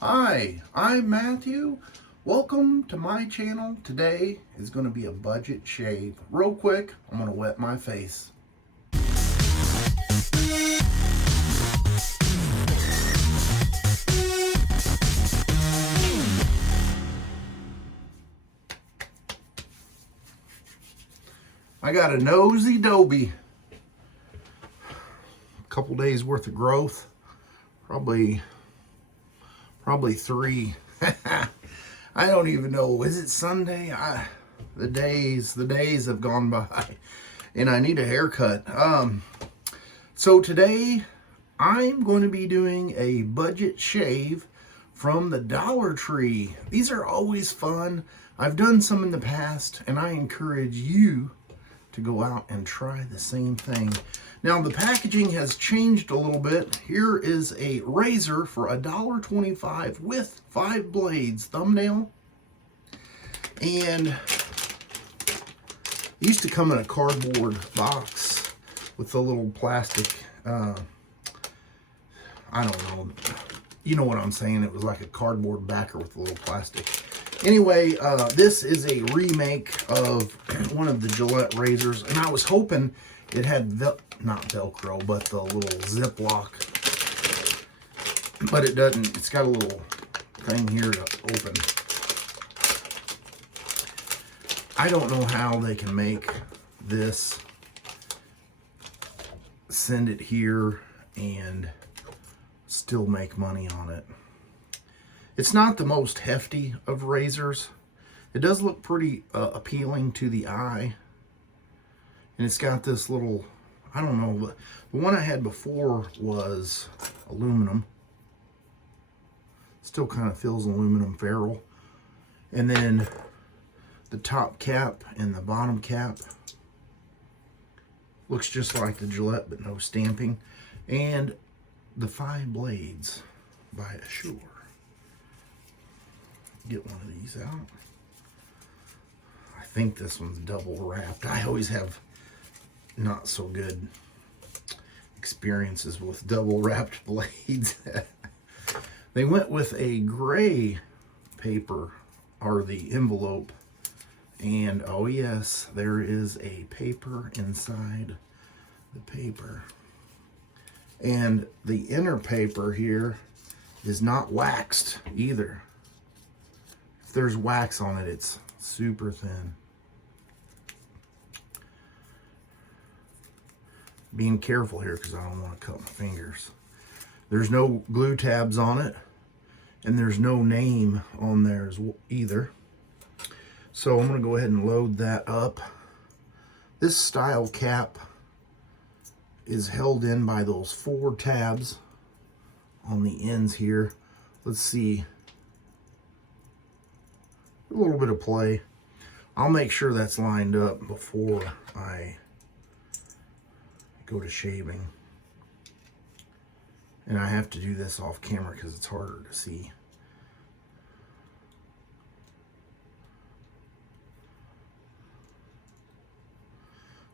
Hi, I'm Matthew. Welcome to my channel. Today is going to be a budget shave. Real quick, I'm going to wet my face. I got a nosy Dobie. A couple days worth of growth. Probably 3. I don't even know. Is it Sunday? The days have gone by, and I need a haircut. So today I'm going to be doing a budget shave from the Dollar Tree. These are always fun. I've done some in the past, and I encourage you to go out and try the same thing. Now the packaging has changed a little bit. Here is a razor for $1.25 with 5 blades, thumbnail, and it used to come in a cardboard box with a little plastic, I don't know, you know what I'm saying, it was like a cardboard backer with a little plastic. Anyway, this is a remake of one of the Gillette razors, and I was hoping it had, not Velcro, but the little Ziploc, but it doesn't. It's got a little thing here to open. I don't know how they can make this, send it here, and still make money on it. It's not the most hefty of razors. It does look pretty appealing to the eye. And it's got this little, I don't know, the one I had before was aluminum. Still kind of feels aluminum ferrule. And then the top cap and the bottom cap looks just like the Gillette, but no stamping. And the 5 blades by Assure. Get one of these out. I think this one's double wrapped. I always have not so good experiences with double wrapped blades. They went with a gray paper, or the envelope, and oh yes, there is a paper inside the paper, and the inner paper here is not waxed either. If there's wax on it, it's super thin. Being careful here because I don't want to cut my fingers. There's no glue tabs on it, and there's no name on there either. So I'm going to go ahead and load that up. This style cap is held in by those 4 tabs on the ends here. Let's see. A little bit of play. I'll make sure that's lined up before I go to shaving. And I have to do this off camera because it's harder to see.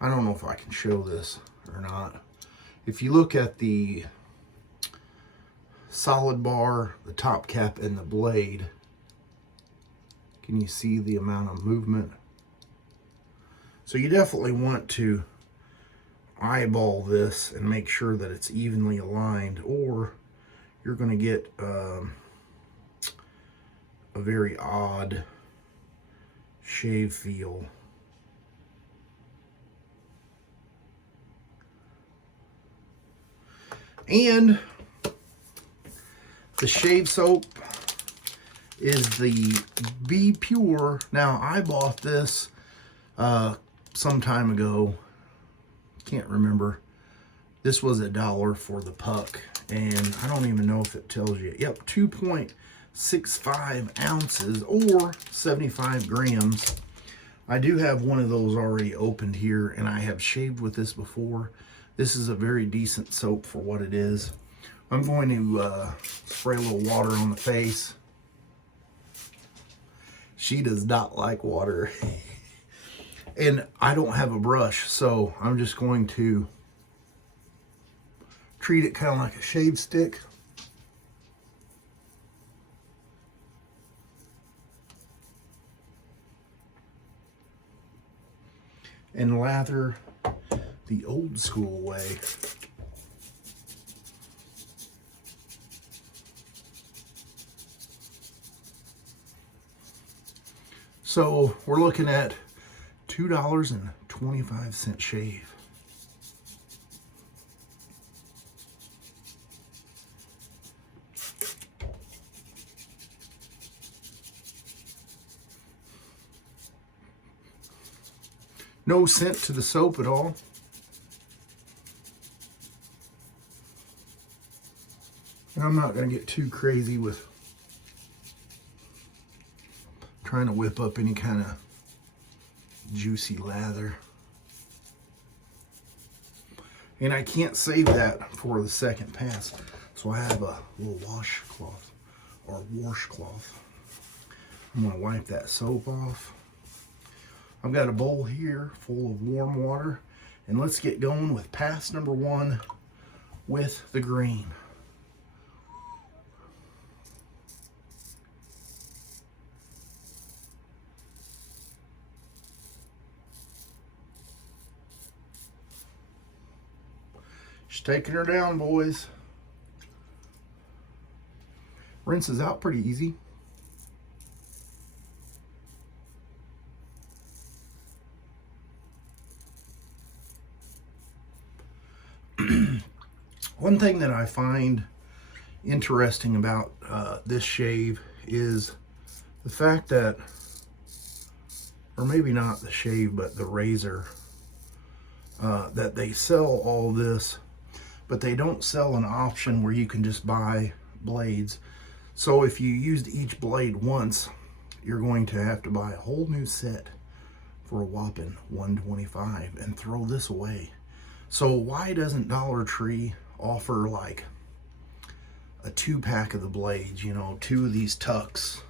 I don't know if I can show this or not. If you look at the solid bar, the top cap, and the blade, can you see the amount of movement? So you definitely want to eyeball this and make sure that it's evenly aligned, or you're going to get a very odd shave feel. And the shave soap is the Be Pure. Now, I bought this some time ago. Can't remember. This was $1 for the puck, and I don't even know if it tells you. Yep, 2.65 ounces or 75 grams. I do have one of those already opened here, and I have shaved with this before. This is a very decent soap for what it is. I'm going to spray a little water on the face. She does not like water. And I don't have a brush, so I'm just going to treat it kind of like a shave stick. and lather the old school way. So we're looking at $2.25 shave. No scent to the soap at all. And I'm not going to get too crazy with trying to whip up any kind of juicy lather. And I can't save that for the second pass. So I have a little washcloth or washcloth. I'm going to wipe that soap off. I've got a bowl here full of warm water, and let's get going with pass number 1 with the green. Just taking her down, boys. Rinses out pretty easy. One thing that I find interesting about this shave is the fact that, or maybe not the shave, but the razor, that they sell all this, but they don't sell an option where you can just buy blades. So if you used each blade once, you're going to have to buy a whole new set for a whopping $125 and throw this away. So why doesn't Dollar Tree offer like a 2-pack of the blades, you know, 2 of these tucks,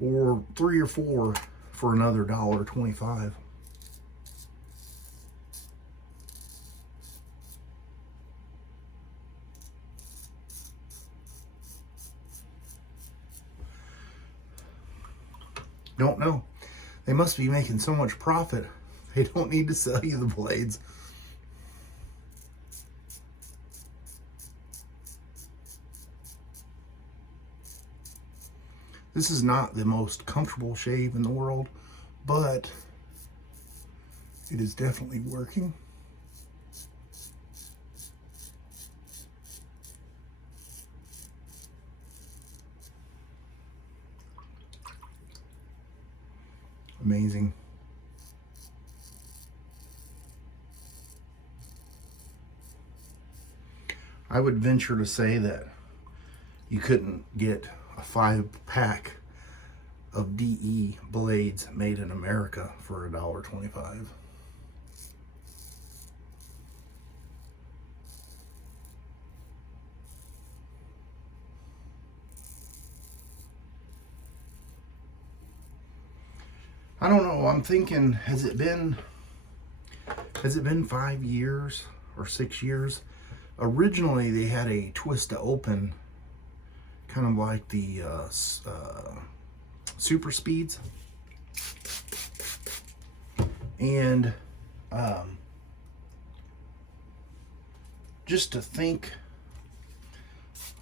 or 3 or 4 for another $1.25? Don't know. They must be making so much profit. They don't need to sell you the blades. This is not the most comfortable shave in the world, but it is definitely working. Amazing. I would venture to say that you couldn't get a 5-pack of DE blades made in America for $1.25. I don't know, I'm thinking, has it been 5 years or 6 years? Originally they had a twist to open, kind of like the super speeds, and just to think,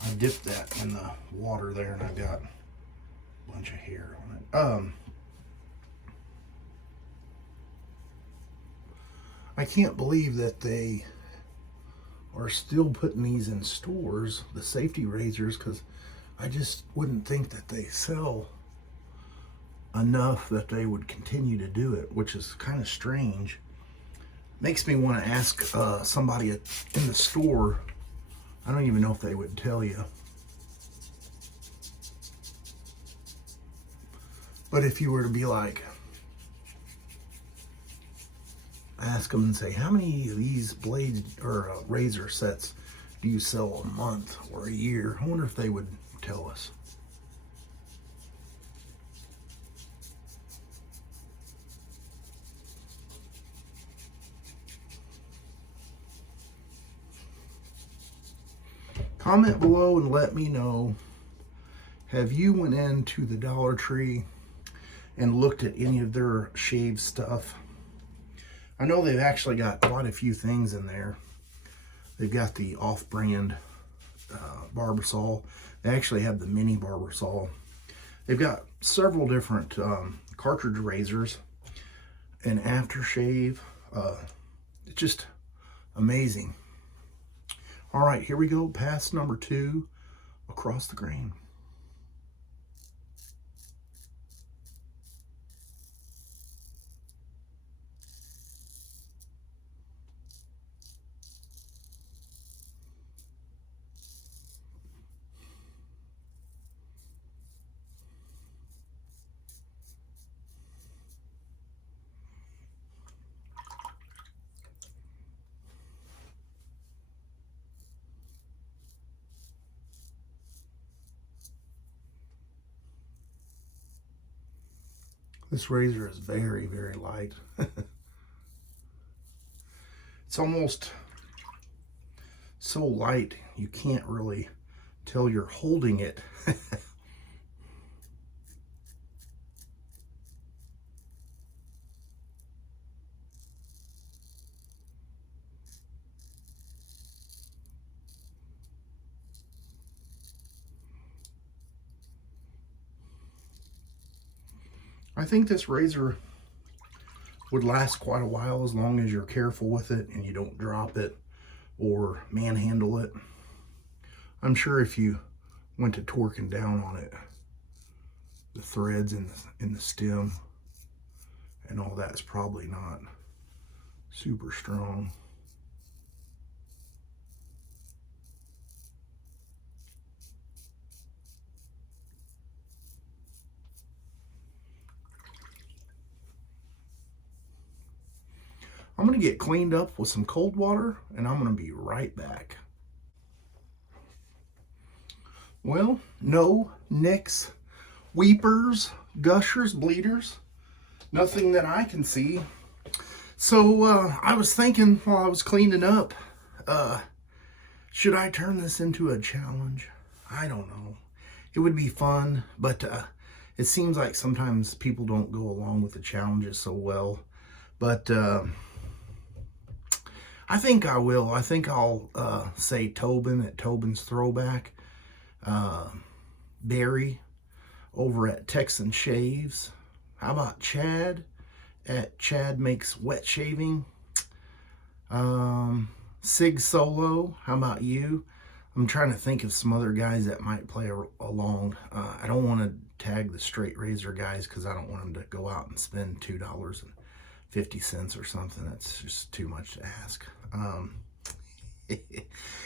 I dipped that in the water there and I've got a bunch of hair on it. I can't believe that they are still putting these in stores, the safety razors, because I just wouldn't think that they sell enough that they would continue to do it, which is kind of strange. Makes me want to ask somebody in the store. I don't even know if they would tell you. But if you were to be like, ask them and say, how many of these blades or razor sets do you sell a month or a year? I wonder if they would tell us. Comment below and let me know, have you went into the Dollar Tree and looked at any of their shave stuff? I know they've actually got quite a few things in there. They've got the off-brand barber saw. They actually have the mini barber saw. They've got several different cartridge razors and aftershave. It's just amazing. All right, here we go. Pass number 2 across the grain. This razor is very, very light. It's almost so light you can't really tell you're holding it. I think this razor would last quite a while as long as you're careful with it and you don't drop it or manhandle it. I'm sure if you went to torquing down on it, the threads in the stem and all that is probably not super strong. I'm going to get cleaned up with some cold water and I'm going to be right back. Well, no nicks, weepers, gushers, bleeders, nothing that I can see. So I was thinking while I was cleaning up, should I turn this into a challenge? I don't know. It would be fun, but it seems like sometimes people don't go along with the challenges so well. But I think I will. I think I'll say Tobin at Tobin's Throwback. Barry over at Texan Shaves. How about Chad at Chad Makes Wet Shaving? Sig Solo, how about you? I'm trying to think of some other guys that might play along. I don't want to tag the straight razor guys because I don't want them to go out and spend $2.50 or something. That's just too much to ask.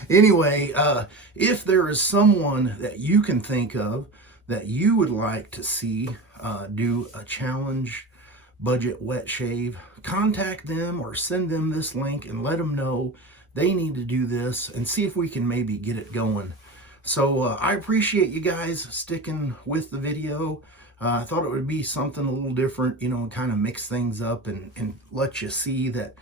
Anyway, if there is someone that you can think of that you would like to see do a challenge budget wet shave, contact them or send them this link and let them know they need to do this and see if we can maybe get it going. So I appreciate you guys sticking with the video. I thought it would be something a little different, you know, kind of mix things up and let you see that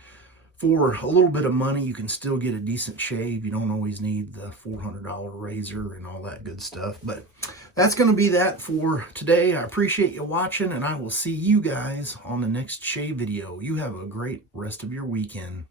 for a little bit of money, you can still get a decent shave. You don't always need the $400 razor and all that good stuff. But that's going to be that for today. I appreciate you watching, and I will see you guys on the next shave video. You have a great rest of your weekend.